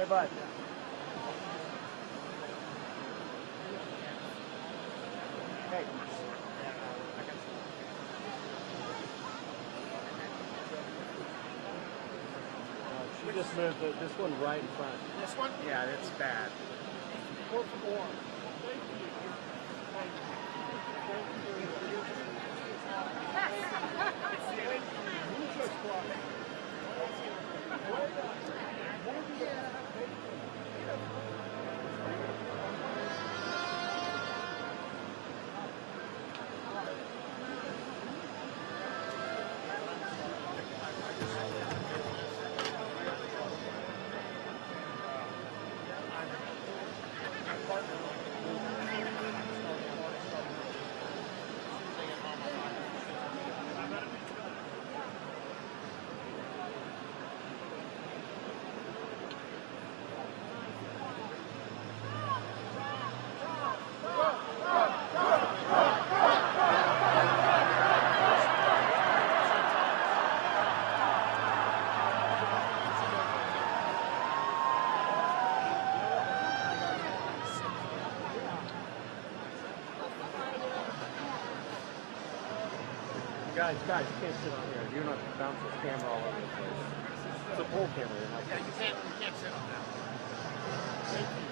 Hey, bud. Hey. She just moved this one right in front. This one? Yeah, it's bad. Por favor. Guys, you can't sit on here. You're not bounce this camera all over the place. It's a pole camera. Yeah, you can't sit on that one. Thank you.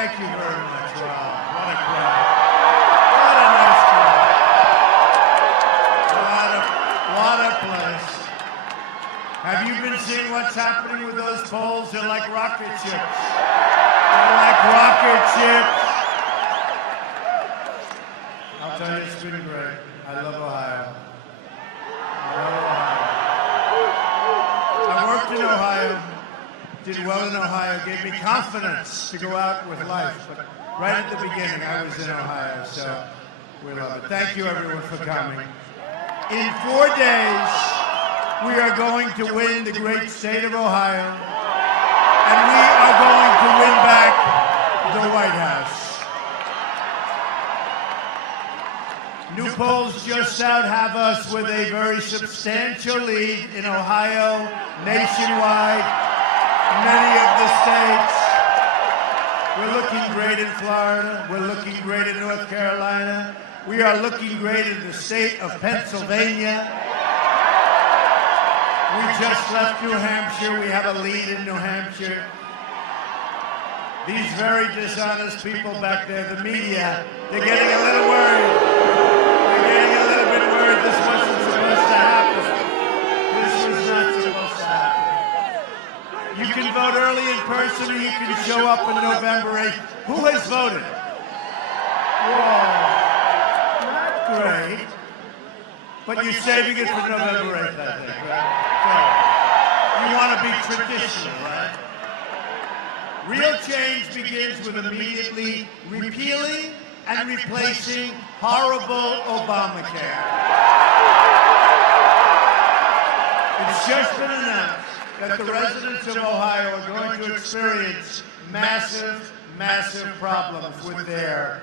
Thank you very much, Rob. What a crowd. What a nice crowd. What a place. Have you been seeing what's happening with those polls? They're like rocket ships. They're like rocket ships. I'll tell you, it's been great. I love Ohio. I love Ohio. I worked in Ohio. Did well in Ohio, gave me confidence to go out with life. But right at the beginning, I was in Ohio, so we love it. Thank you, everyone, for coming. In 4 days, we are going to win the great state of Ohio, and we are going to win back the White House. New polls just out have us with a very substantial lead in Ohio, nationwide, many of the states. We're looking great in Florida. We're looking great in North Carolina. We are looking great in the state of Pennsylvania. We just left New Hampshire. We have a lead in New Hampshire. These very dishonest people back there, the media, they're getting a little worried. They're getting a little bit worried. This wasn't supposed to happen. This was not supposed to happen. You can vote early in person, or you can show up on November 8th. Who has voted? Whoa, not great. But you're saving it for November 8th, I think, right? So, you want to be traditional, right? Real change begins with immediately repealing and replacing horrible Obamacare. It's just been announced that the residents of Ohio are going to experience massive, massive problems with their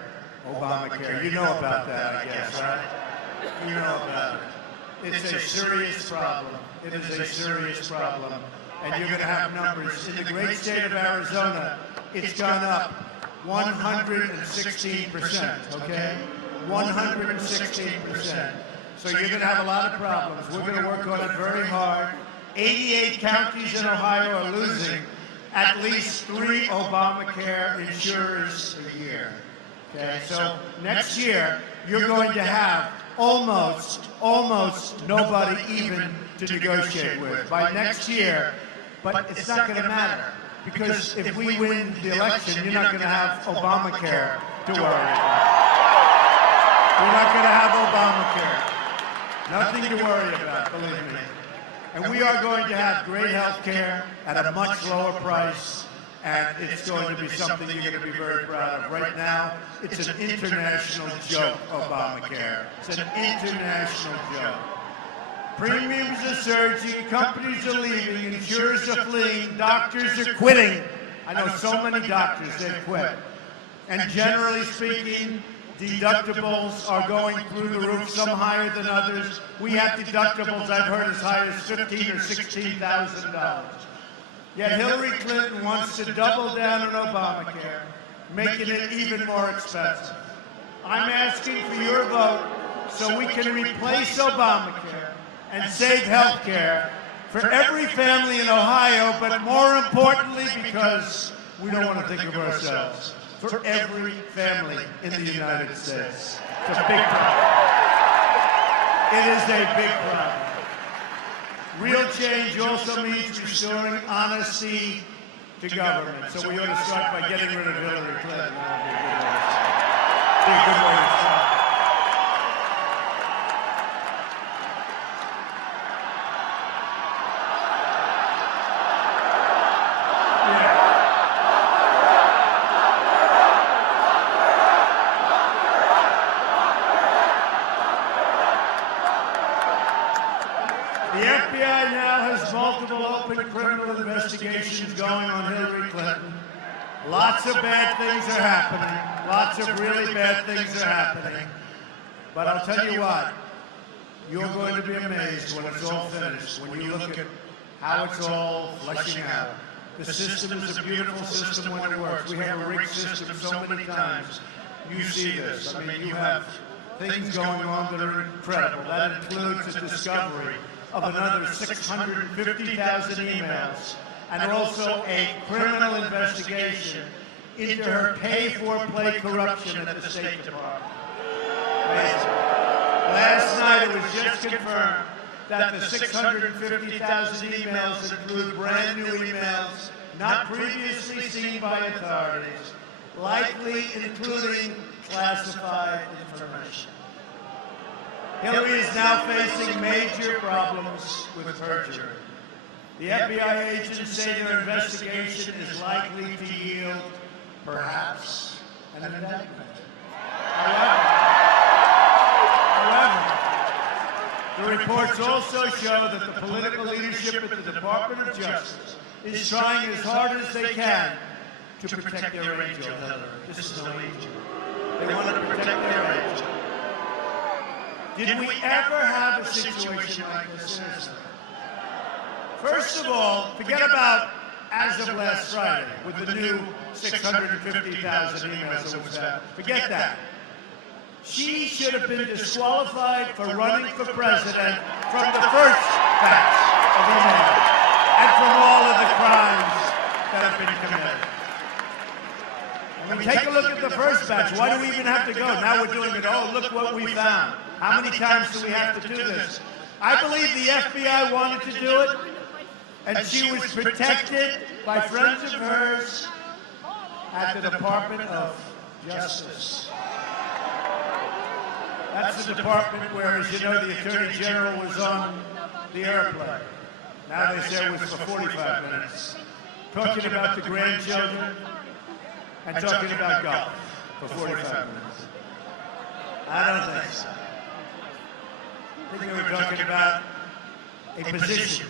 Obamacare. You know about that, I guess, right? You know about it. It's a serious problem. It is a serious problem. And you're going to have numbers. In the great state of Arizona, it's gone up 116%, okay? 116%. So you're going to have a lot of problems. We're going to work on it very hard. 88 counties in Ohio are losing at least 3 Obamacare insurers a year. Okay, so next year, you're going to have almost nobody even to negotiate with. By next year, but it's not going to matter. Because if we win the election, you're not going to have Obamacare to worry about. You're not going to have Obamacare. Nothing to worry about, believe me. And we are going to have great health care at a much lower price, and it's going to be something you're going to be very proud of. Right now, it's an international joke, Obamacare. It's an international joke. Premiums are surging, companies are leaving, insurers are fleeing, doctors are quitting. I know so many doctors, they've quit. And generally speaking, deductibles are going through the roof, some higher than others. We have deductibles I've heard as high as $15,000 or $16,000. Yet Hillary Clinton wants to double down on Obamacare, making it even more expensive. I'm asking for your vote so we can replace Obamacare and save health care for every family in Ohio, but more importantly, because we don't want to think of ourselves, for every family in the United States. It's a big problem. It is a big problem. Real change also means restoring honesty to government. So we ought to start by getting rid of Hillary Clinton. That would be a good way to start. The FBI now has multiple open criminal investigations going on Hillary Clinton. Lots of bad things are happening. Lots of really bad things are happening. But I'll tell you what, you're going to be amazed when it's all finished, when you look at how it's all fleshing out. The system is a beautiful system when it works. We have a rigged system so many times. You see this. I mean, you have things going on that are incredible. That includes the discovery of another 650,000 emails and also a criminal investigation into her pay-for-play corruption at the State Department. Amazing. Last night it was just confirmed that the 650,000 emails include brand new emails not previously seen by authorities, likely including classified information. Hillary is now facing major problems with perjury. The FBI agents say their investigation is likely to yield, perhaps, an indictment. However, the reports also show that the political leadership at the Department of Justice is trying as hard as they can to protect their angel, Hillary. This is no angel. They want to protect their angel. Did we ever have a situation like this? Seriously? First of all, forget about as of last Friday with the new 650,000 emails that was found. Forget that. She should have been disqualified for running for president from the first batch of emails and from all of the crimes that have been committed. I mean, take a look at the first batch. Why do we even have to go? Now we're doing it. Oh, look what we found. How many times do we have to do this? I believe the FBI wanted to do it, and she was protected by friends of hers at the Department of Justice. That's the department where, as you know, the Attorney General was on the airplane. Now they say it was for 45 minutes, talking about the grandchildren and talking about golf for 45 minutes. I don't think so. I think they were talking about a position.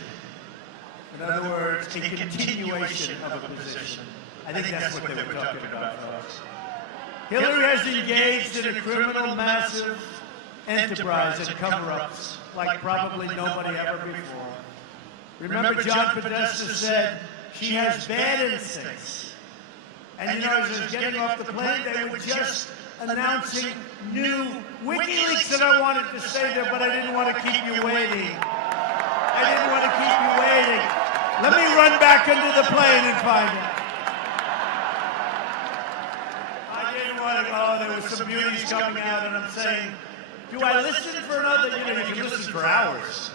In other words, a continuation of a position. I think that's what they were talking about, folks. Hillary has engaged in a criminal massive enterprise and cover-ups like probably nobody ever before. Remember, John Podesta said she has bad instincts. And you know, as I was getting off the plane, they were just announcing new WikiLeaks that I wanted to say there, but I didn't want to keep you waiting. I didn't want to keep you waiting. Let me run back into the plane and find out. I didn't want to go. There was some beauties coming out, and I'm saying, do I listen for another? You know, you can listen for hours.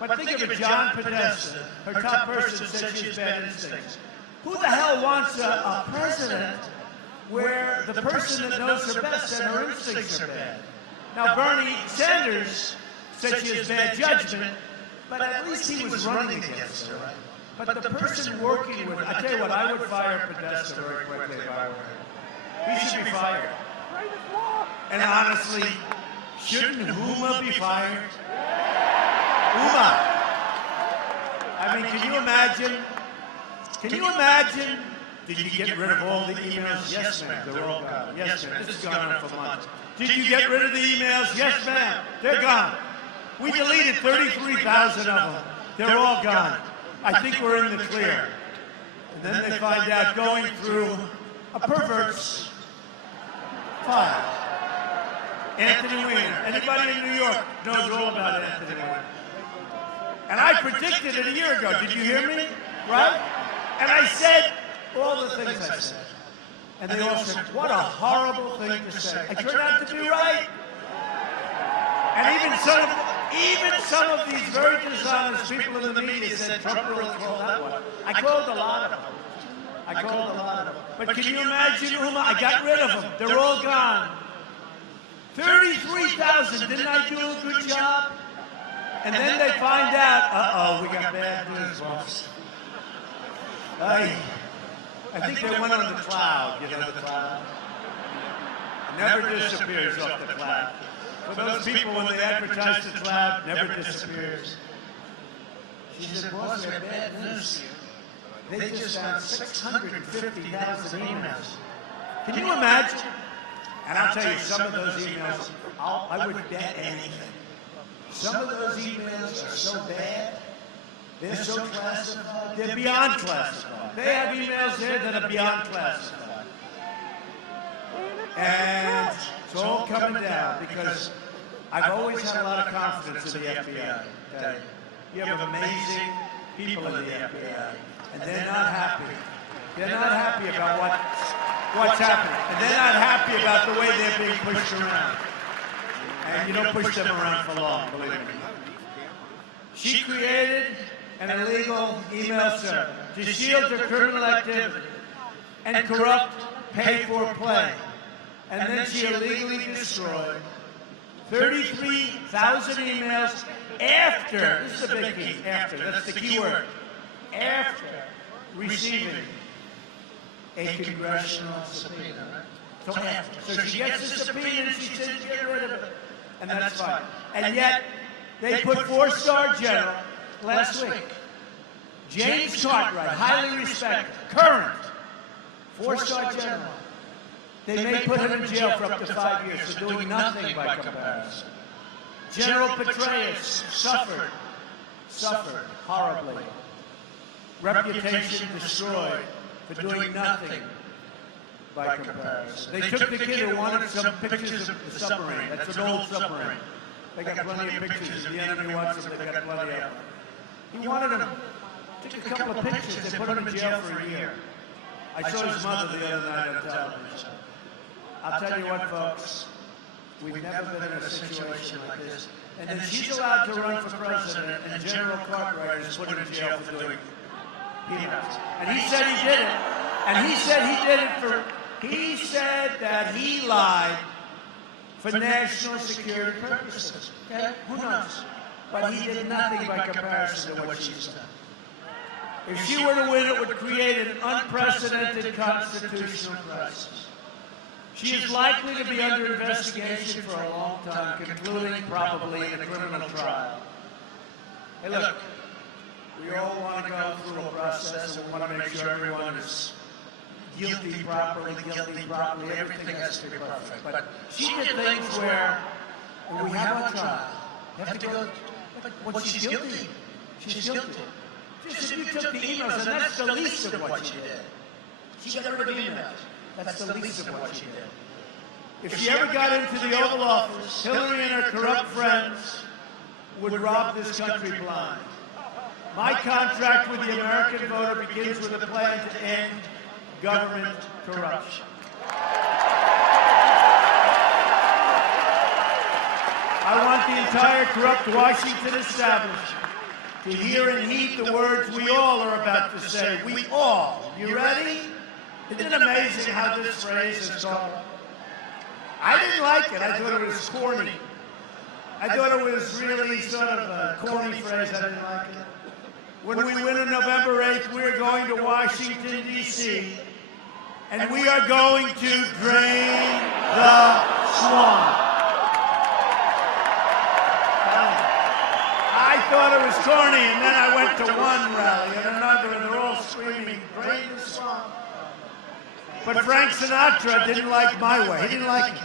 But think of it, John Podesta, her top person, said she has bad instincts. Who the hell wants a president where the person that knows her best said her instincts are bad? Now, Bernie Sanders said she has bad judgment, but at least he was running against her, right? But the person working with her, I tell you what, I would fire Podesta very quickly if I were him. He should be fired. And honestly, shouldn't Huma be fired? Huma. I mean, can you imagine? Can you imagine? Did you get rid of all the emails? Yes, ma'am. They're all gone. Yes, ma'am. This has gone on for months. Did you get rid of the emails? Yes, ma'am. They're gone. We deleted 33,000 of them. They're all gone. I think we're in the clear. And then they find out going through a pervert's file. Anthony Weiner. Anybody in New York knows all about Anthony Weiner. And I predicted it a year ago. Did you hear me? Right? And I said all the things I said. And they all said, what a horrible thing to say. I turned out to be right. And even some of these very dishonest people in the media said Trump really called that one. I called a lot of them. But can you imagine, Huma? I got rid of them. They're all gone. 33,000. Didn't I do a good job? And then they find out, we got bad news, boss. I think they went on the cloud. You know the cloud? Never disappears off the cloud. for those people, when they advertise the cloud, never disappears. She said, boss, we have bad news. They just found 650,000 emails. Can you imagine? And I'll tell you, some of those emails, I would bet anything. Some of those emails are so bad, they're so classified, they're beyond classified. They have emails there that are beyond classified. And it's all coming down because I've always had a lot of confidence in the FBI. Okay? You have amazing people in the FBI, and they're not happy. They're not happy about what's happening, and they're not happy about the way they're being pushed around. And you don't push them around for long, believe me. She created an illegal email server to shield her criminal activity and corrupt pay-for-play. And then she illegally destroyed 33,000 emails after, this is the big key, after, that's the key word, after receiving a congressional subpoena. So after. So she gets the subpoena and she says, get rid of it. And that's fine. And yet, they put four-star general last week, James Cartwright, highly respected, current four-star general. They may put him in jail for up to 5 years for doing nothing by comparison. General Petraeus suffered horribly. Reputation destroyed for doing nothing by comparison. They took the kid who wanted some pictures of the submarine. That's an old submarine. They got plenty of pictures. If the enemy wants them, they got plenty of them. He wanted them. Took a couple of pictures. They put him in jail for a year. I saw his mother the other night on television. I'll tell you what, folks. We've never been in a situation like this. And then she's allowed to run for president, and General Cartwright is put in jail for doing peanuts. And he said he did it. And he said he did it for... He said that he lied for national security purposes. Okay? Who knows? But he did nothing by comparison to what she's done. If she were to win, it would create an unprecedented constitutional crisis. She is likely to be under investigation for a long time, concluding probably in a criminal trial. Hey, look, we all want to go through a process and we want to make sure everyone is guilty properly, everything has to be perfect. But she did things where, when we have a trial, you have to go, but she's guilty. She's guilty. Just if you took the emails, and that's the least of what she did. She got rid of emails. That's the least of what she did. If she ever got into the Oval Office, Hillary and her corrupt friends would rob this country blind. My contract with the American voter begins with a plan to end government corruption. I want the entire corrupt Washington establishment to hear and heed the words we all are about to say. We all. You ready? Isn't it amazing how this phrase is called? I didn't like it. I thought it was corny. I thought it was really sort of a corny phrase. I didn't like it. When we win on November 8th, we're going to Washington, D.C., and we are going to drain the swamp. I thought it was corny, and then I went to one rally and another, and they're all screaming, drain the swamp. But Frank Sinatra didn't like my way. He didn't like it.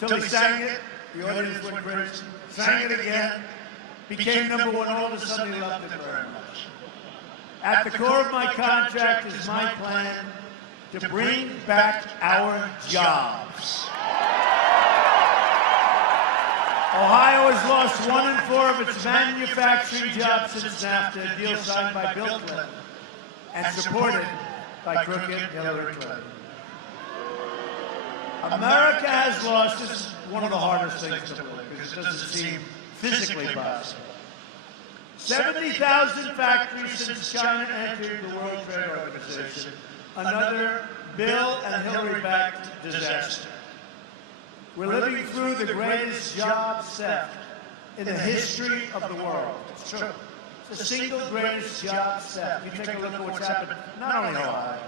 Till he sang it, the audience went crazy. Sang it again, became number one. All of a sudden, he loved it very much. At the core of my contract is my plan to bring back our jobs. Ohio has lost 1 in 4 of its manufacturing jobs since NAFTA, a deal signed by Bill Clinton and supported by crooked Hillary Clinton. America has lost, this is one of the hardest things to believe because it doesn't seem physically possible. 70,000 factories since China entered the World Trade Organization. Another Bill and Hillary-backed disaster. We're living through the greatest job theft in the history of the world. It's true. It's the single greatest job theft. You take a look at what's happened, not only in Ohio.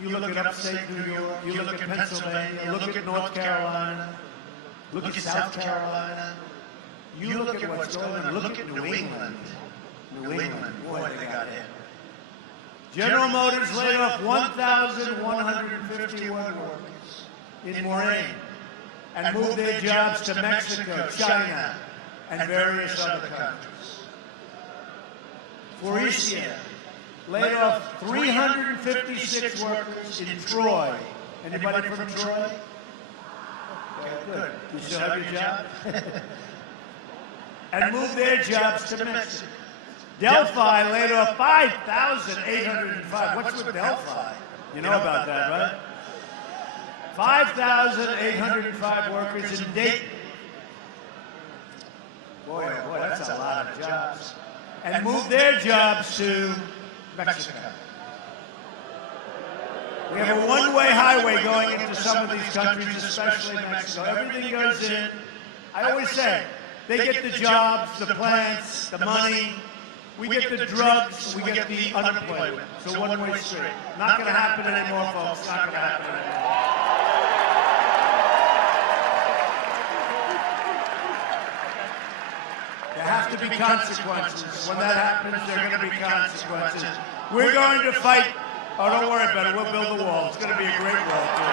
You look at upstate New York, you look at Pennsylvania, you look at North Carolina. Look at South Carolina. You look at what's going on. Look at New England. New England, boy, they got hit. General Motors laid off 1,151 workers in Moraine and moved their jobs to Mexico, China, and various other countries. Faurecia laid off 356 workers in Troy. Anybody from Troy? Okay, good. You still have your job? And moved their jobs to Mexico. Delphi laid off 5,805. What's with Delphi? You know about that, right? 5,805 workers in Dayton. Boy, oh boy, that's a lot of jobs. And moved their jobs to Mexico. We have a one-way highway going into some of these countries, especially Mexico. Everything goes in. I always say, they get the jobs, the plants, the money. We get the drugs, we get the unemployment. So one-way street. Not going to happen anymore, folks. Not going to happen anymore. There have to be consequences. When that happens, there are going to be consequences. We're going to fight. Oh, don't worry about it. We'll build the wall. It's going to be a great wall, too.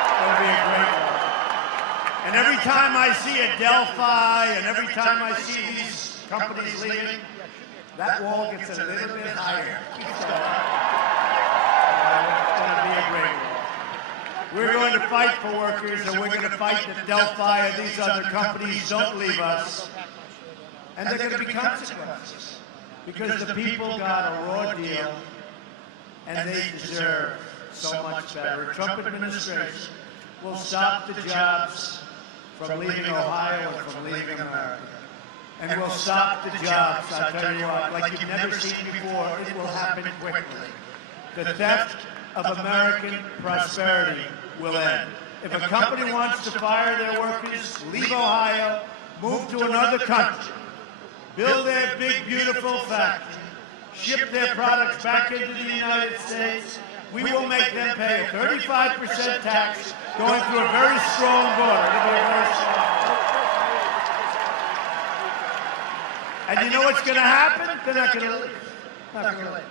It's going to be a great wall. And every time I see a Delphi, and every time I see these companies leaving, that wall gets a little bit higher. It's going to be a great wall. We're going to fight for workers, and we're going to fight that Delphi and these other companies don't leave us. And there are going to be consequences. Because the people got a raw deal, and they deserve so much better. A Trump administration will stop the jobs from leaving Ohio and from leaving America. And we'll stop the jobs, I'll tell you what, like you've never seen before. It will happen quickly. The theft of American prosperity will end. If a company wants to fire their workers, leave Ohio, move to another country, build their big, beautiful factory, ship their products back into the United States, we will make them pay a 35% tax going through a very strong border. It'll be a very strong border. And you know what's going to happen? They're not going to leave. Not going to leave.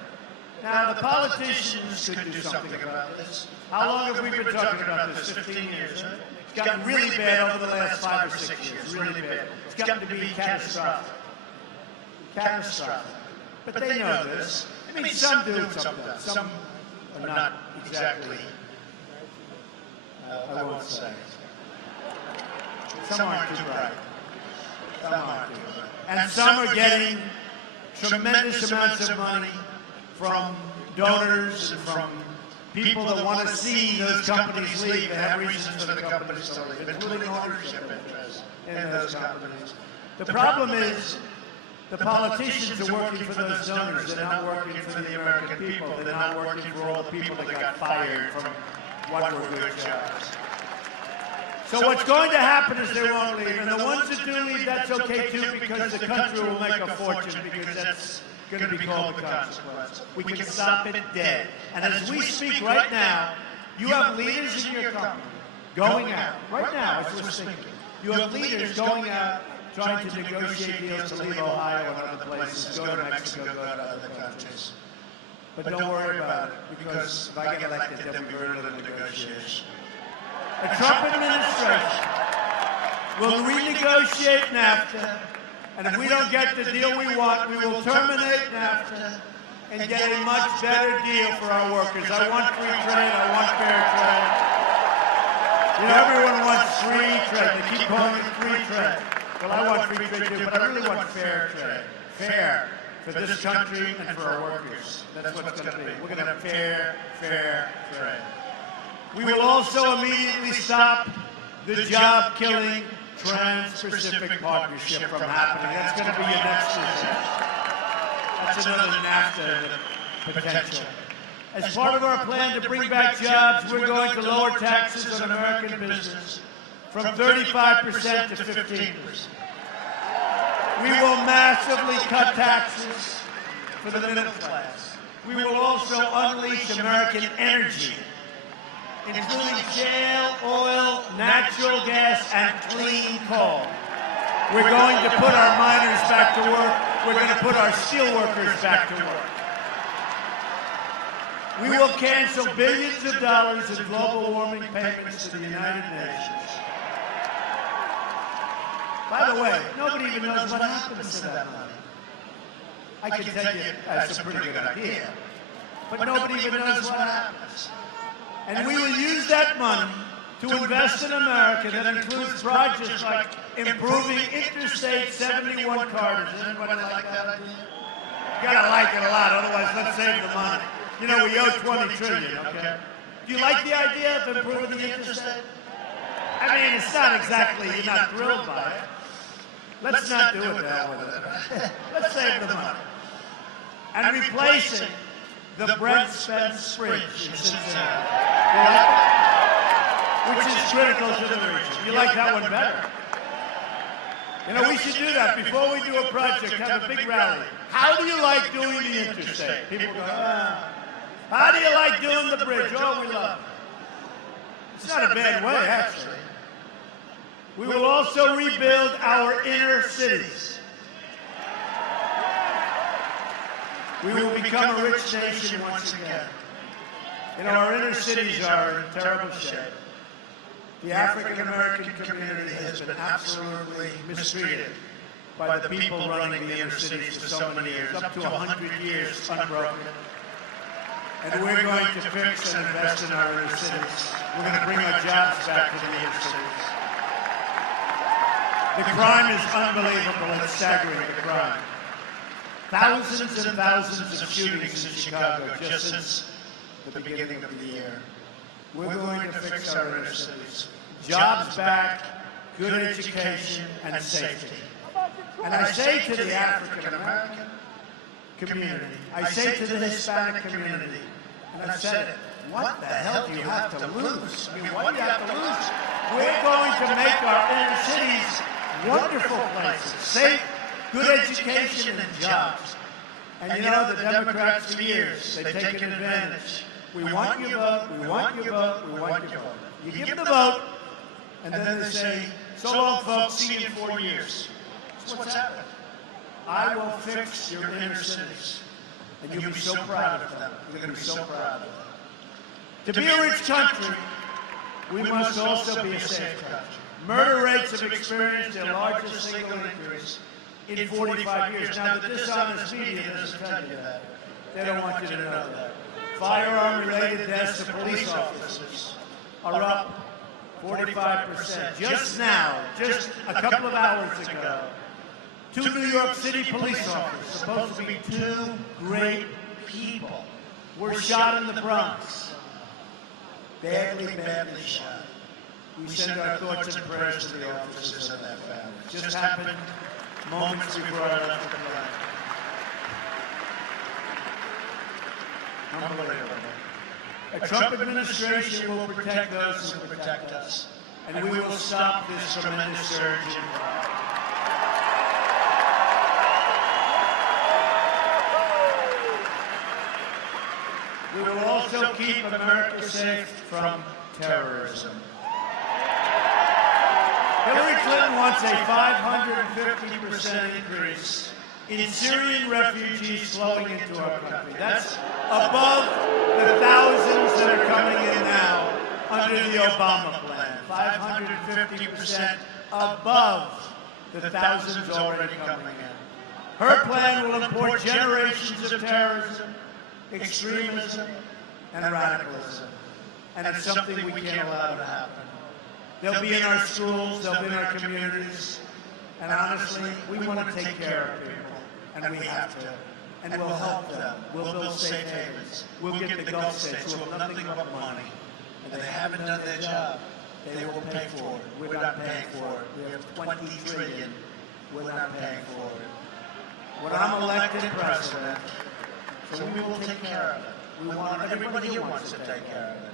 Now, the politicians could do something about this. How long have we been talking about this? 15 years, right? It's gotten really bad over the last 5 or 6 years. Really bad. It's gotten to be catastrophic. Catastrophic. But they know this. I mean, some do, some don't. Some are not exactly, I won't say. Some aren't too bright. Some aren't too bright. And some are getting tremendous amounts of money from donors and from people that want to see those companies leave. They have reasons for the companies to leave, including ownership interests in those companies. The problem is the politicians are working for those donors. They're not working for the American people. They're not working for all the people that got fired from what were good jobs. So what's going to happen is they won't leave. And the ones that do leave, that's okay too, because the country will make a fortune, because that's going to be called the consequence. We can stop it dead. And as we speak right now, you have leaders in your company going out, right now as we're speaking, you have leaders going out trying to negotiate deals to leave Ohio and other places, go to Mexico, go to other countries. But don't worry about it, because if I get elected, there'll be very little negotiation. The Trump administration will renegotiate NAFTA, and if we don't get the deal we want, we will terminate NAFTA and get a much better deal for our workers. I want free trade. I want fair trade. You know, everyone wants free trade. They keep calling it free trade. Well, I want free trade too, but I really want fair trade. Fair for this country and for our workers. That's what it's going to be. We're going to have fair trade. We will also immediately stop the job-killing Trans-Pacific Partnership from happening. That's going to be your next disaster. That's another NAFTA potential. As part of our plan to bring back jobs, we're going to lower taxes on American business from 35% to 15%. We will massively cut taxes for the middle class. We will also unleash American energy including shale, oil, natural gas, and clean coal. We're going to put our miners back to work. We're going to put our steelworkers back to work. We will cancel billions of dollars in global warming payments to the United Nations. By the way, nobody even knows what happens to that money. I can tell you that's a pretty good idea, but nobody even knows what happens. And we will use that money to invest in America that includes projects like improving Interstate 71 corridors. Anybody like that idea? You gotta like it a lot, otherwise let's save the money. You know, we owe $20 trillion, okay? Do you like the idea of improving the interstate? I mean, it's not exactly, you're not thrilled by it. Let's not do it that way. Let's save the money. And replace it, the Brent Spence Bridge in Cincinnati. You like that? Which is critical to the region. You like that one better? You know, we should do that. Before we do a project, have a big rally. How do you like doing the interstate? People go, how do you like doing the bridge? Oh, we love it. It's not a bad way, actually. We will also rebuild our inner cities. We will become a rich nation once again. You know, our inner cities are in terrible shape. The African-American community has been absolutely mistreated by the people running the inner cities for so many years, up to 100 years unbroken. And we're going to fix and invest in our inner cities. We're going to bring our jobs back to the inner cities. The crime is unbelievable. It's staggering, the crime. Thousands and thousands of shootings in Chicago just since the beginning of the year. We're going to fix our inner cities. Jobs back, good education, and safety. And I say to the African-American community, I say to the Hispanic community, and I've said it, what the hell do you have to lose? I mean, what do you have to lose? We're going to make our inner cities wonderful places, safe, good education, and jobs. And you know, the Democrats for years, they've taken advantage. We want your vote, we want your vote, we want your vote. You give them the vote, and then they say, so long, folks, see you in 4 years. That's what's happening. I will fix your inner cities. And you'll be so proud of them. You're going to be so proud of them. To be a rich country, we must also be a safe country. Murder rates have experienced their largest single increase in 45 years. Now, the dishonest media doesn't tell you that. They don't want you to know that. Firearm-related deaths of police officers are up 45%. Just now, just a couple of hours ago, 2 New York City police officers, supposed to be 2 great people, were shot in the Bronx. Badly, badly shot. We send our thoughts and prayers to the officers and their families. Just happened moments before I left the planet. Unbelievable. A Trump administration will protect those who protect us, and we will stop this tremendous surge in crime. We will also keep America safe from terrorism. Hillary Clinton wants a 550% increase in Syrian refugees flowing into our country. That's above the thousands that are coming in now under the Obama plan. 550% above the thousands already coming in. Her plan will import generations of terrorism, extremism, and radicalism. And it's something we can't allow to happen. They'll be in our schools, they'll be in our communities, and honestly, we want to take care of people, and we have to. And we'll help them. We'll build safe havens. We'll get the Gulf states who have nothing but money, and they haven't done their job. They will pay for it. We're not paying for it. We have 20 trillion. We're not paying for it. When I'm elected president, so we will take care of it. We want everybody here wants to take care of it.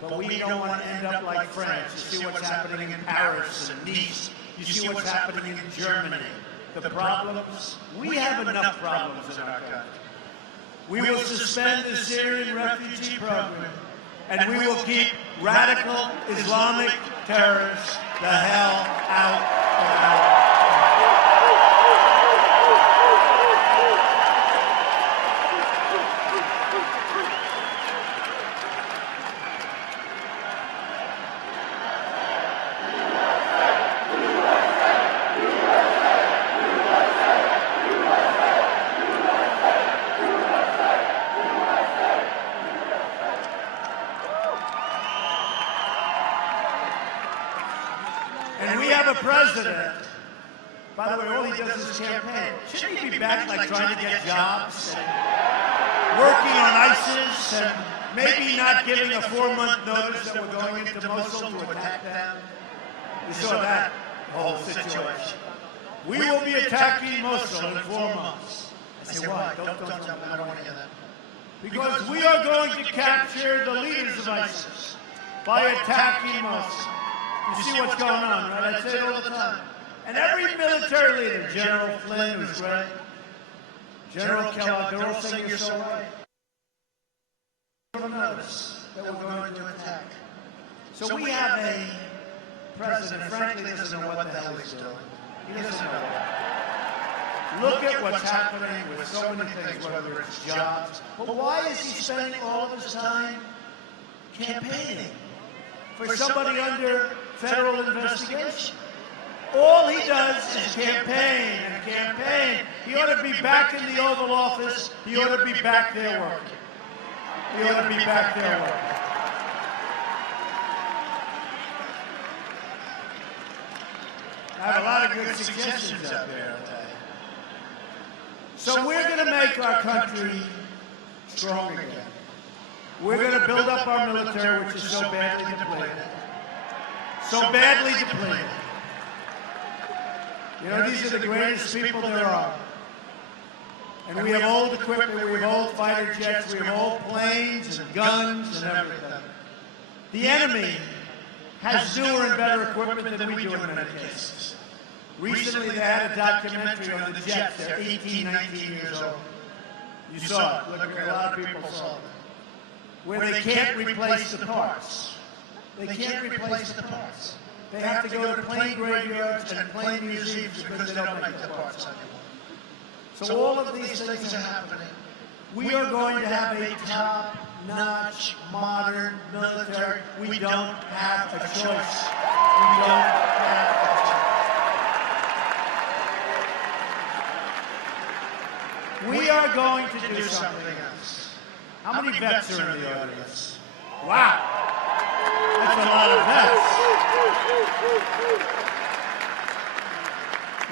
But we don't want to end up like France. You see what's happening in Paris and Nice. You see what's happening in Germany. The problems, we have enough problems in our country. We will suspend the Syrian refugee program, and we will keep radical Islamic terrorists the hell out of our And we have a president, by the way, all he does is campaign. Shouldn't he be back like trying to get jobs and working on ISIS and maybe not giving a 4-month notice that we're going into Mosul to attack them? You saw that whole situation. We will be attacking Mosul in 4 months. I say, why? Don't tell me. I don't want to hear that. Because we are going to capture the leaders of ISIS by attacking Mosul. You see what's going on, right? I say it all the time. And every military leader, General Flynn, who's great, General Kellogg, they're all saying you're so right. You'll notice that we're going to attack. So we have a president, frankly, doesn't know what the hell he's doing. He doesn't know what. Look at what's happening with so many things, whether it's jobs. But why is he spending all of his time campaigning for somebody under federal investigation? All he does is campaign and campaign. He ought to be back in the Oval Office. He ought to be back there working. He ought to be back there working. I have a lot of good suggestions out there, I'll tell you. So we're going to make our country strong again. We're going to build up our military, which is so badly depleted. So badly depleted. You know, these are the greatest people there are. And we have old equipment, we have old fighter jets, we have old planes and guns and everything. The enemy has newer and better equipment than we do in many cases. Recently they had a documentary on the jets. They're 18, 19 years old. You saw it. Look, a lot of people saw it. Where they can't replace the parts. They can't replace the parts. They have to go to plane graveyards and plane museums because they don't make the parts anymore. So all of these things are happening. We are going to have a top-notch, modern military. We don't have a choice. We don't have a choice. We are going to do something else. How many vets are in the audience? Wow. That's a lot of vets.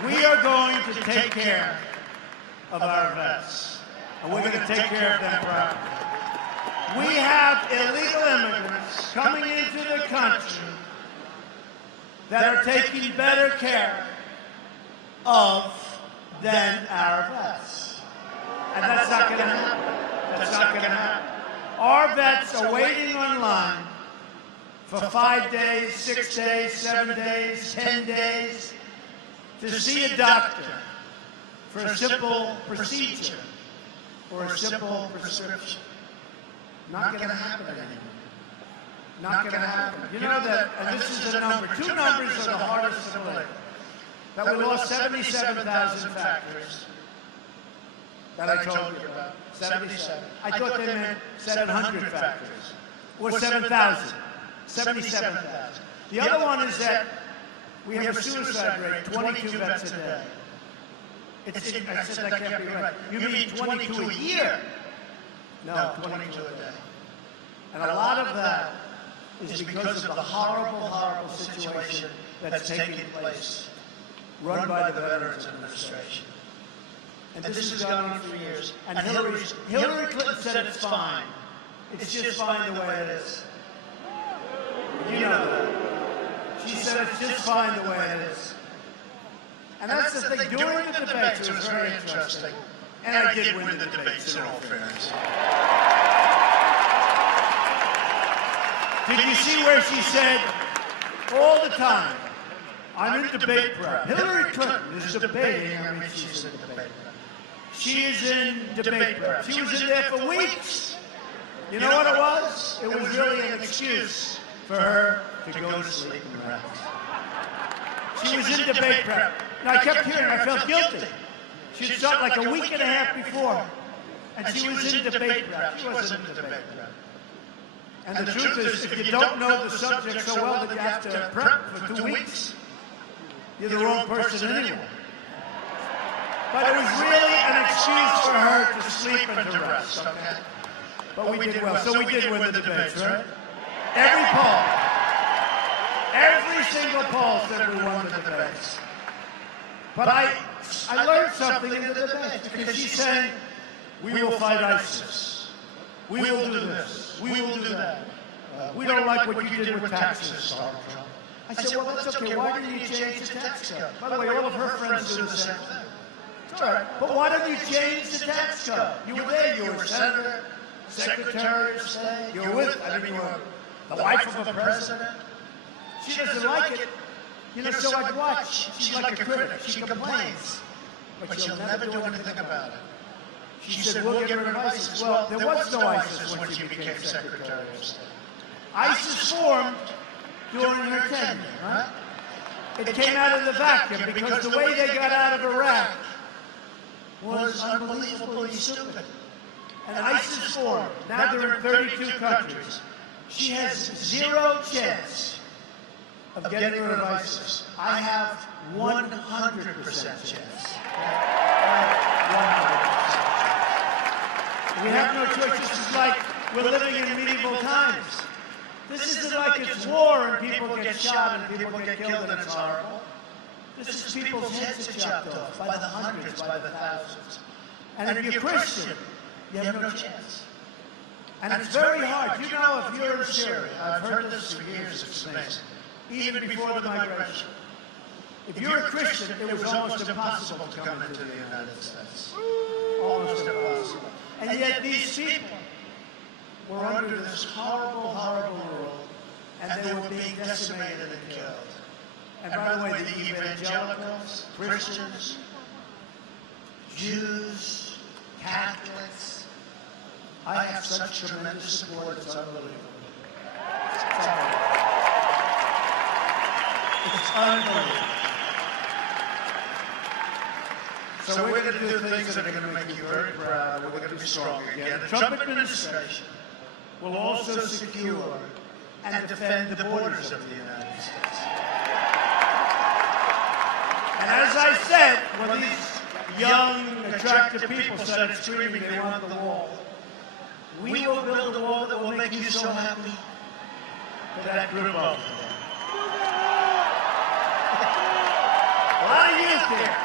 We are going to take care of our vets. And we're going to take care of them properly. We have illegal immigrants coming into the country that are taking better care of than our vets. And that's not going to happen. That's not going to happen. Our vets are waiting online for 5 days, 6 days, 7 days, 10 days to see a doctor for a simple procedure or a simple prescription. Not going to happen anymore. Not going to happen. You know that, and this is the number, 2 numbers are the hardest to believe, that we lost 77,000 factories that I told you about. 77. I thought they meant 700 factories, or 7,000. 77,000. The other one is that we have a suicide rate, 22 vets a day. I said that can't be right. You mean 22 a year? No, 22 a day. And a lot of that is because of the horrible, horrible situation that's taking place, run by the Veterans Administration. And this has gone on for years. And Hillary Clinton said it's fine. It's just fine the way it is. You know that. She said it's just fine the way it is. And that's the thing. During the debates, it was very interesting. And I did win the debates, in all fairness. Did you see where she said, all the time, I'm in debate prep. Hillary Clinton is debating. I mean, she's in debate prep. She is in debate prep. She was in there for weeks. You know what it was? It was really an excuse for her to go to sleep and rest. She was in debate prep, and I kept hearing, I felt guilty. She had started like a week and a half before, and she was in debate prep. She wasn't in debate prep. And the truth is, if you don't know the subject so well that you have to prep for 2 weeks, you're the wrong person anyway. But it was really an excuse for her to sleep and to rest, okay? But we did well. So we did win the debates, right? Every single poll said we won the debates. But I learned something in the debates because she's saying, we will fight ISIS. We will do this. We will do that. We don't like what you did with taxes, Donald Trump. I said, well, that's okay. Why didn't you change the tax code? By the way, all of her friends do the same thing. It's all right. But why don't you change the tax code? You were there. You were senator, secretary of state. You were with, I mean, you were the wife of a president. She doesn't like it. You know, so I'd watch. She's like a critic. She complains. But she'll never do anything about it. She said, we'll get rid of ISIS. Well, there was no ISIS when she became secretary of state. ISIS formed during her tenure, right? It came out of the vacuum because the way they got out of Iraq was unbelievably stupid. And ISIS formed. Now they're in 32 countries. She has zero chance of getting rid of ISIS. I have 100% chance. 100%. We have no choice. This is like we're living in medieval times. This isn't like it's war and people get shot and people get killed and it's horrible. This is people's heads are chopped off by the hundreds, by the thousands. And if you're Christian, you have no chance. And it's very hard. You know, if you're in Syria, I've heard this for years, it's amazing. Even before the migration. If you're a Christian, it was almost impossible to come into the United States. Almost impossible. And yet these people were under this horrible, horrible rule, and they were being decimated and killed. And by the way, the evangelicals, Christians, Jews, Catholics, I have such tremendous support, it's unbelievable. It's unbelievable. So we're going to do things that are going to make you very proud. We're going to be strong again. The Trump administration will also secure and defend the borders of the United States. And as I said, when these young, attractive people started screaming they want the wall, we will build a wall that will make you so happy for that group of them. A lot of youth here.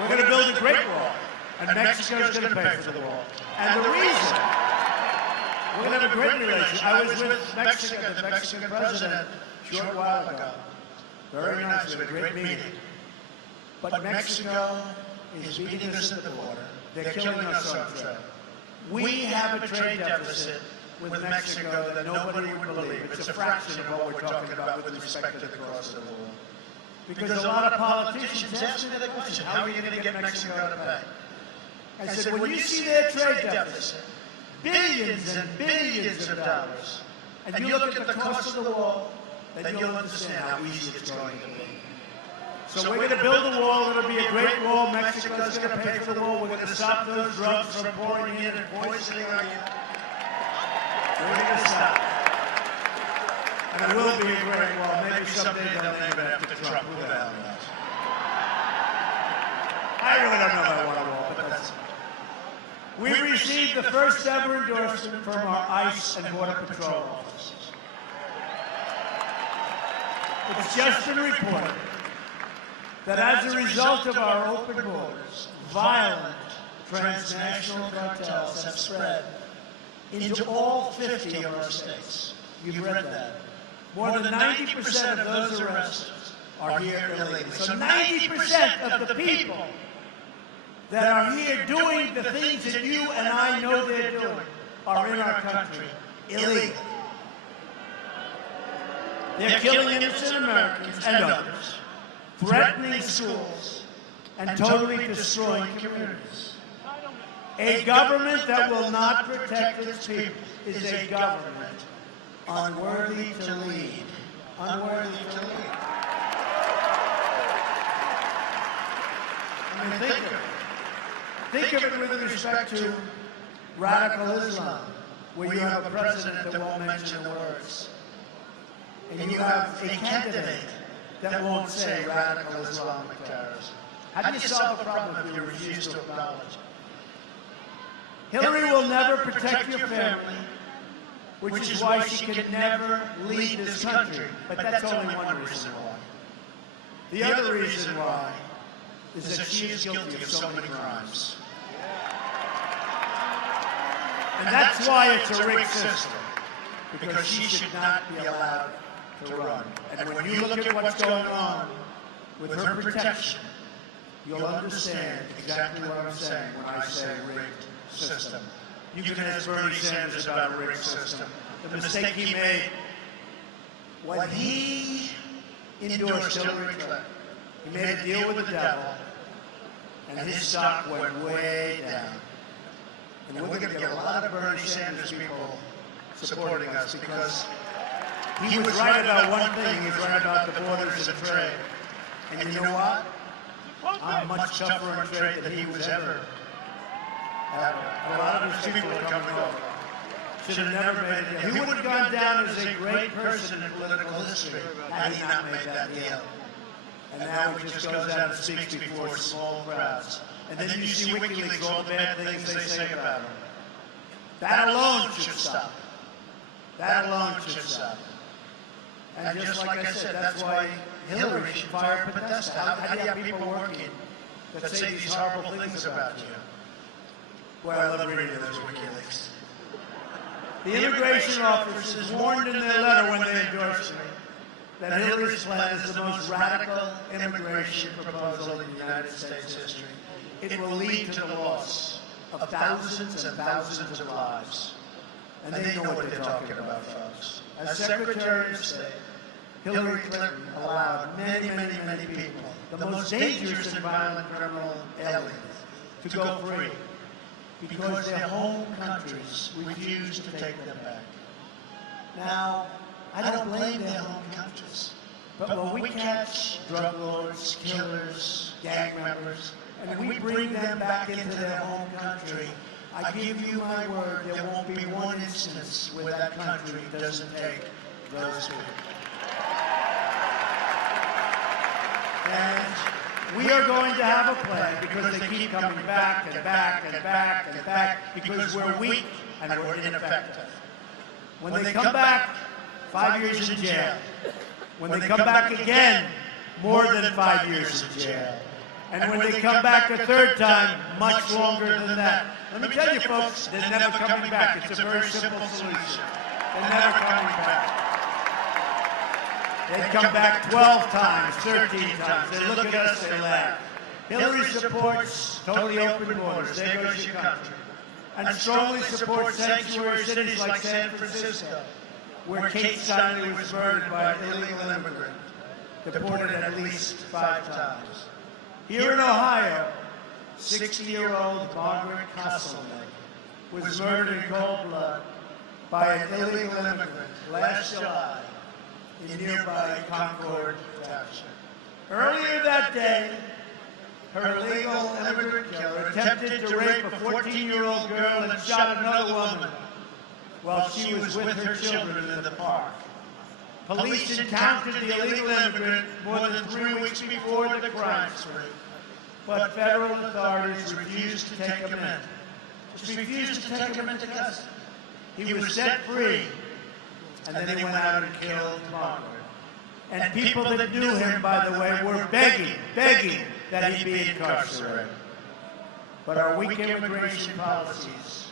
We're going to build a great wall, and Mexico's going to pay for the wall. And the reason, we're going to have a great relationship. I was with Mexico, the Mexican president, a short while ago. Very nice, we had a great meeting. But Mexico is beating us at the border. They're killing us on trade. We have a trade deficit with Mexico that nobody would believe. It's a fraction of what we're talking about with respect to the cost of the war. Because a lot of politicians ask me the question, how are you going to get Mexico to pay? I said, when you see their trade deficit, billions and billions of dollars, and you look at the cost of the wall, then you'll understand how easy it's going to be. So we're going to build a wall. It'll be a great wall. Mexico's going to pay for the wall. We're going to stop those drugs from pouring in and poisoning our youth. We're going to stop. And it will be a great wall. Maybe someday they'll name it after Trump. Who the hell knows? I really don't know if I want a wall, but that's it. We received the first ever endorsement from our ICE and Border Patrol officers. It's just been reported that as a result of our open borders, violent transnational cartels have spread into all 50 of our states. You've read that. More than 90% of those arrested are here illegally. So 90% of the people that are here doing the things that you and I know they're doing are in our country illegally. They're killing innocent Americans and others, threatening schools, and totally destroying communities. A government that will not protect its people is a government unworthy to lead. Unworthy to lead. I mean, think of it with respect to radical Islam, where you have a president that won't mention the words. And you have a candidate that won't say radical Islamic terrorism. How do you solve a problem if you refuse to acknowledge it? Hillary will never protect your family, which is why she can never lead this country. But that's only one reason why. The other reason why is that she is guilty of so many crimes. And that's why it's a rigged system, because she should not be allowed to run. And when you look at what's going on with her protection, you'll understand exactly what I'm saying when I say rigged system. You can ask Bernie Sanders about a rigged system. The mistake he made when he endorsed Hillary Clinton, he made a deal with the devil, and his stock went way down. And we're going to get a lot of Bernie Sanders people supporting us because he was right about one thing. He was right about the borders and trade. And you know what? I'm much tougher on trade than he was ever. A lot of his people are coming over. Should have never made a deal. He would have gone down as a great person in political history had he not made that deal. And now he just goes out and speaks before small crowds. And then you see WikiLeaks, all the bad things they say about him. That alone should stop. That alone should stop. And just like I said, that's why Hillary should fire Podesta. How do you have people working that say these horrible things about you? Well, I love reading those WikiLeaks. The immigration officers warned in their letter when they endorsed me that Hillary's plan is the most radical immigration proposal in United States history. It will lead to the loss of thousands and thousands of lives. And they know what they're talking about, folks. As Secretary of State, Hillary Clinton allowed many, many, many people, the most dangerous and violent criminal aliens, to go free because their home countries refused to take them back. Now, I don't blame their home countries, but when we catch drug lords, killers, gang members, and we bring them back into their home country, I give you my word, there won't be one instance where that country doesn't take those people. And we are going to have a plan because they keep coming back and back and back and back because we're weak and we're ineffective. When they come back, 5 years in jail. When they come back again, more than 5 years in jail. And when they come back a third time, much longer than that. Let me tell you, folks, they're never coming back. It's a very simple solution. They're never coming back. They come back 12 times, 13 times. They look at us, they laugh. Hillary supports totally open borders. There goes your country. And strongly supports sanctuary cities like San Francisco, where Kate Steinle was murdered by an illegal immigrant, deported at least 5 times. Here in Ohio, 60-year-old Margaret Castleman was murdered in cold blood by an illegal immigrant last July in nearby Concord Township. Earlier that day, her illegal immigrant killer attempted to rape a 14-year-old girl and shot another woman while she was with her children in the park. Police encountered the illegal immigrant more than 3 weeks before the crime spree, but federal authorities refused to take him in. Just refused to take him into custody. He was set free, and then he went out and killed Margaret. And people that knew him, by the way, were begging that he be incarcerated. But our weak immigration policies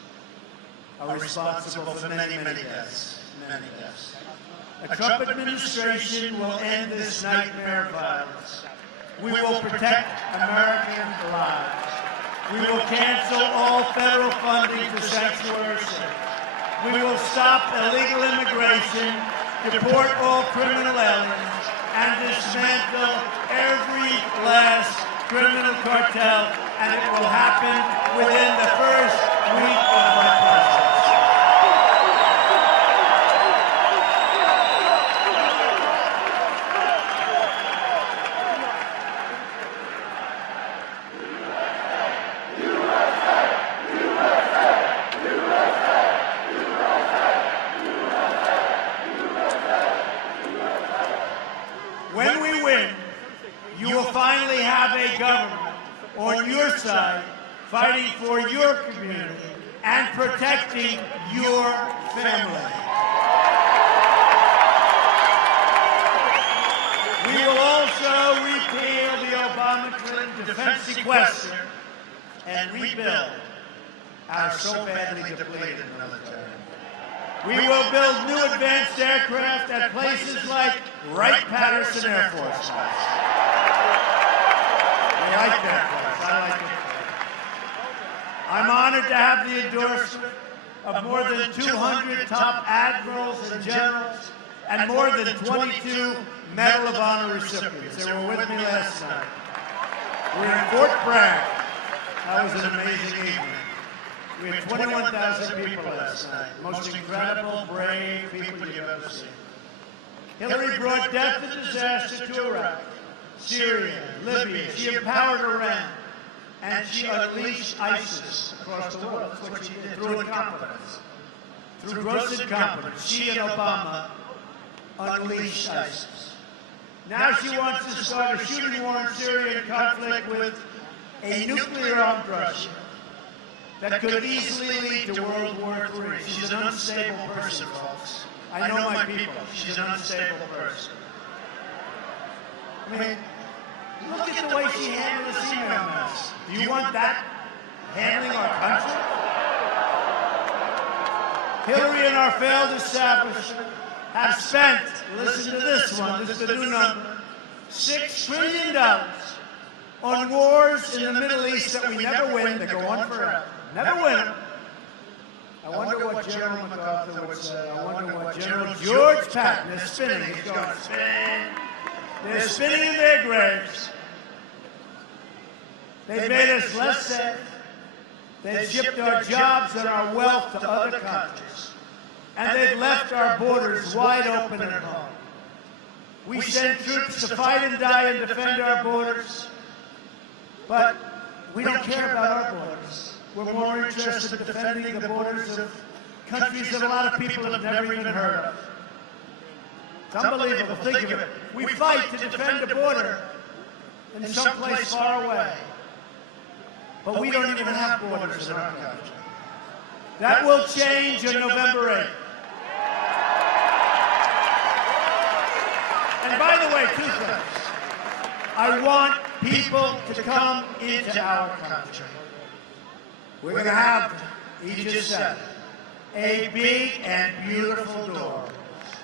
are responsible for many, many deaths. Many deaths. A Trump administration will end this nightmare of violence. We will protect American lives. We will cancel all federal funding to sanctuary cities. We will stop illegal immigration, deport all criminal aliens, and dismantle every last criminal cartel, and it will happen within the first week of my presidency. will finally have a government on your side, fighting for your community and protecting your family. We will also repeal the Obama-Clinton defense sequester and rebuild our so badly depleted military. We will build new advanced aircraft at places like Wright-Patterson Air Force Base. We like that place. I like it. I'm honored to have the endorsement of more than 200 top admirals and generals and more than 22 Medal of Honor recipients. They were with me last night. We're in Fort Bragg. That was an amazing evening. We had 21,000 people last night. Most incredible, brave people you've ever seen. Hillary brought death and disaster to Iraq, Syria, Libya. She empowered Iran. And she unleashed ISIS across the world. That's what she did through incompetence. Through gross incompetence, she and Obama unleashed ISIS. Now she wants to start a shooting war in Syria in conflict with a nuclear-armed Russia that could easily lead to World War III. She's an unstable person, folks. I know my people. She's an unstable person. I mean, look at the way she handled this email mess. Do you want that handling our country? Hillary and our failed establishment have spent, listen to this one, this is the new number, $6 trillion on wars in the Middle East that we never win, that go on forever. Never win them. I wonder what General MacArthur would say. I wonder what General George Patton is spinning. He's going to spin. They're spinning in their graves. They've made us less safe. They've shipped our jobs and our wealth to other countries. And they've left our borders wide open at home. We send troops to fight and die and defend our borders. But we don't care about our borders. We're more interested in defending the borders of countries that a lot of people have never even heard of. It's unbelievable. Think of it. We fight to defend a border in some place far away. But we don't even have borders in our country. That will change on November 8th. And by the way, two things. I want people to come into our country. We're going to have, he just said, a big and beautiful door.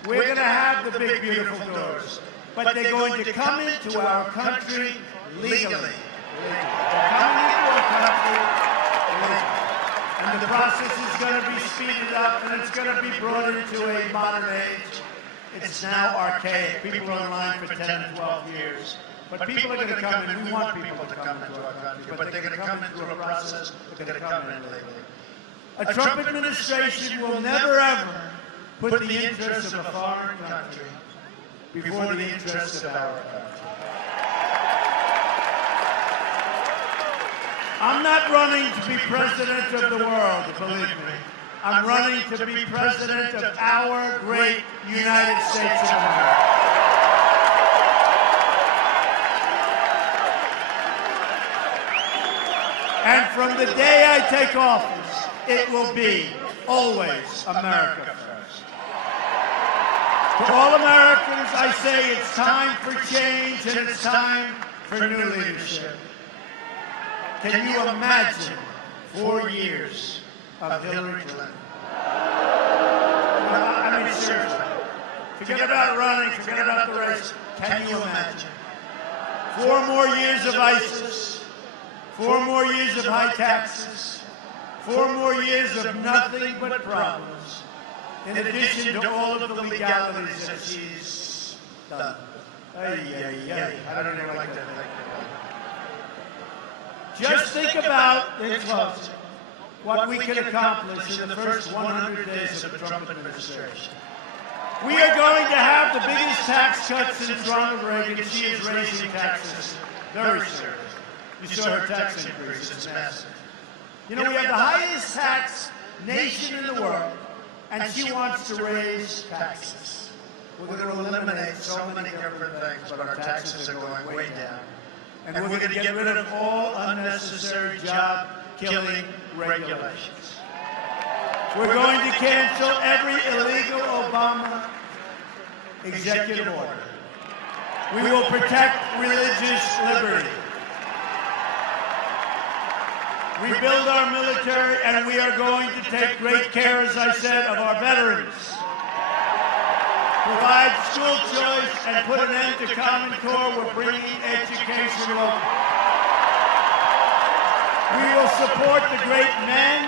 We're going to have the big, beautiful doors. But they're going to come into our country legally. They're coming into our country legally. And the process is going to be speeded up, and it's going to be brought into a modern age. It's now archaic. People are online for 10 and 12 years. But people are going to come in. We want people to come into our country, but they're going to come in through a process. They're going to come in illegally. A Trump administration will never, ever put the interests of a foreign country before the interests of our country. I'm not running to be president of the world, believe me. I'm running to be president of our great United States of America. And from the day I take office, it will be always America first. To all Americans, I say it's time for change and it's time for new leadership. Can you imagine 4 years of Hillary Clinton? I mean, seriously. Forget about running, forget about the race. Can you imagine? 4 more years of ISIS. 4 more years of high taxes, 4 more years of nothing but problems, in addition to all of the legalities that she's done. I don't even like that. Just think about, in closing, what we can accomplish in the first 100 days of the Trump administration. We are going to have the biggest tax cuts since Ronald Reagan. She is raising taxes very seriously. You saw her tax increase, it's massive. You know, we have the highest tax nation in the world, and she wants to raise taxes. We're going to eliminate so many different things, but our taxes are going way down. And we're going to get rid of all unnecessary job-killing regulations. We're going to cancel every illegal Obama executive order. We will protect religious liberty. Rebuild our military, and we are going to take great care, as I said, of our veterans. Provide school choice and put an end to Common Core. We're bringing education local. We will support the great men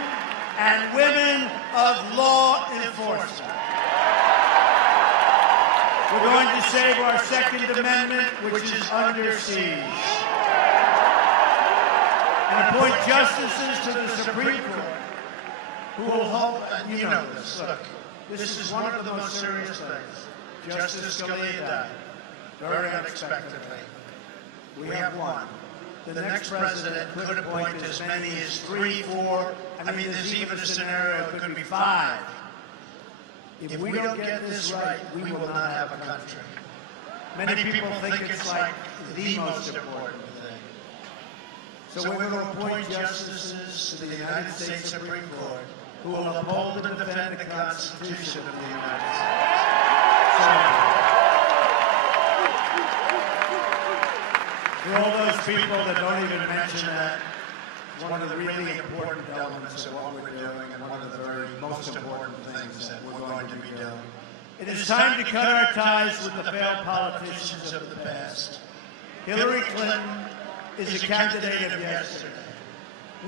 and women of law enforcement. We're going to save our Second Amendment, which is under siege, and appoint justices to the Supreme Court who will hold, and you know this, look, this is one of the most serious things. Justice Scalia died very unexpectedly. We have one. The next president could appoint as many as 3, 4, I mean, there's even a scenario it could be 5. If we don't get this right, we will not have a country. Many people think it's like the most important thing. So we're going to appoint justices to the United States Supreme Court who will uphold and defend the Constitution of the United States. For all those people that don't even mention that, one of the really important elements of what we're doing and one of the very most important things that we're going to be doing. It is time to cut our ties with the failed politicians of the past. Hillary Clinton is a candidate of yesterday.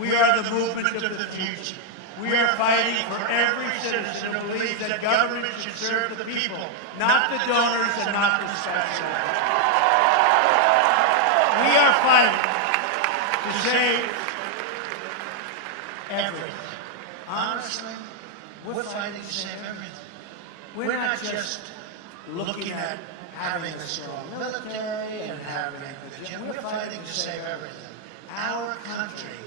We are the movement of the future. We are fighting for every citizen who believes that government should serve the people, not the donors and not the specialists. We are fighting to save everything. Honestly, we're fighting to save everything. We're not just looking at having a strong military and having a gym. We're fighting to save everything. Our country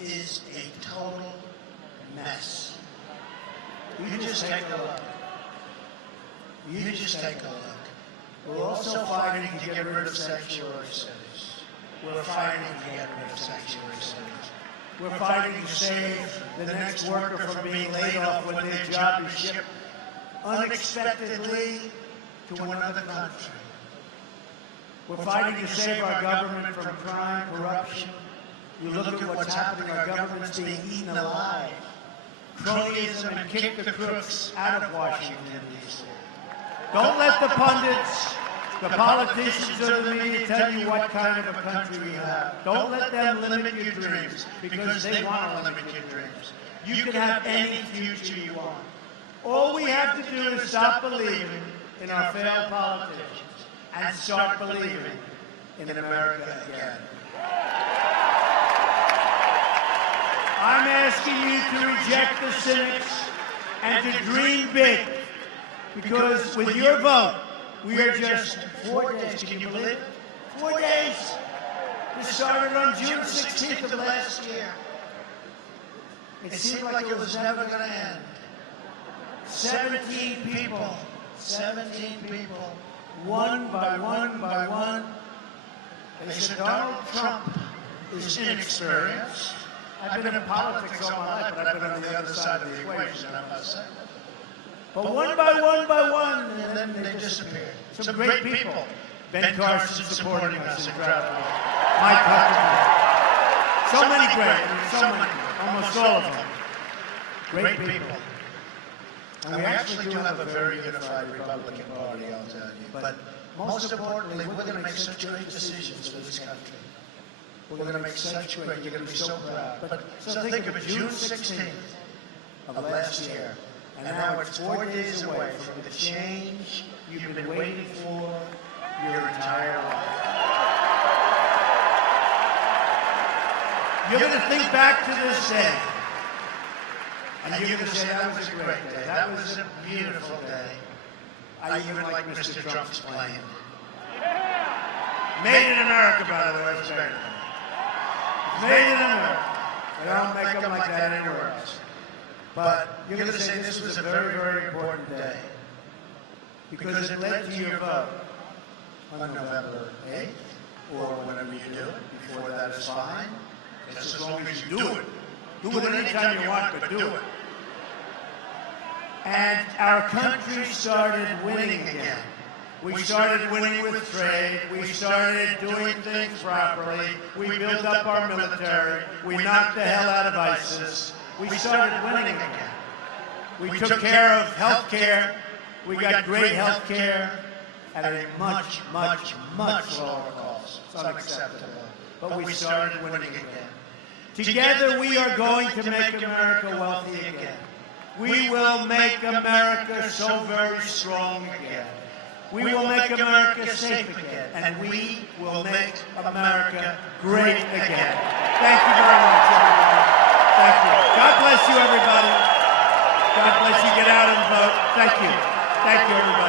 is a total mess. You just take a look. You just take a look. We're also fighting to get rid of sanctuary cities. We're fighting to get rid of sanctuary cities. We're fighting to save the next worker from being laid off when their job is shipped unexpectedly to another country. We're fighting to save our government from crime, corruption. You look at what's happening, our government's being eaten alive. Cronyism and kick the crooks out of Washington, D.C. Don't let the pundits, the politicians or the media tell you what kind of a country we have. Don't let them limit your dreams because they want to limit your dreams. You can have any future you want. All we have to do is stop believing in our failed politicians and start believing in America again. I'm asking you to reject the cynics and to dream big, because with your vote, we are just 4 days. Can you believe it? 4 days. This started on June 16th of last year. It seemed like it was never going to end. 17 people, one by one, they said Donald Trump is inexperienced. I've been in politics all my life, but I've been on the other side of the equation, I must say. But one by one, and then they disappeared. Some great people. Ben Carson supporting us incredibly. Mike Huckabee. So many great, almost all of them. Great people. And we actually do have a very unified Republican Party, I'll tell you. But most importantly, we're going to make such great decisions for this country. We're going to make such great, you're going to be so proud. But so think of it, June 16th of last year, and now it's 4 days away from the change you've been waiting for your entire life. You're going to think back to this day, and you're going to say, that was a great day. That was a beautiful day. I even like Mr. Trump's plane. Made in America, by the way, it's better. Made in America. They don't make them like that anywhere else. But you're going to say this was a very, very important day because it led to your vote on November 8th, or whenever you do it. Before that is fine. Just as long as you do it. Do it anytime you want, but do it. And our country started winning again. We started winning with trade. We started doing things properly. We built up our military. We knocked the hell out of ISIS. We started winning again. We took care of health care. We got great health care at a much, much, much lower cost. It's unacceptable. But we started winning again. Together we are going to make America wealthy again. We will make America so very strong again. We will make America safe again. And we will make America great again. Thank you very much, everybody. Thank you. God bless you, everybody. God bless you. Get out and vote. Thank you. Thank you, everybody.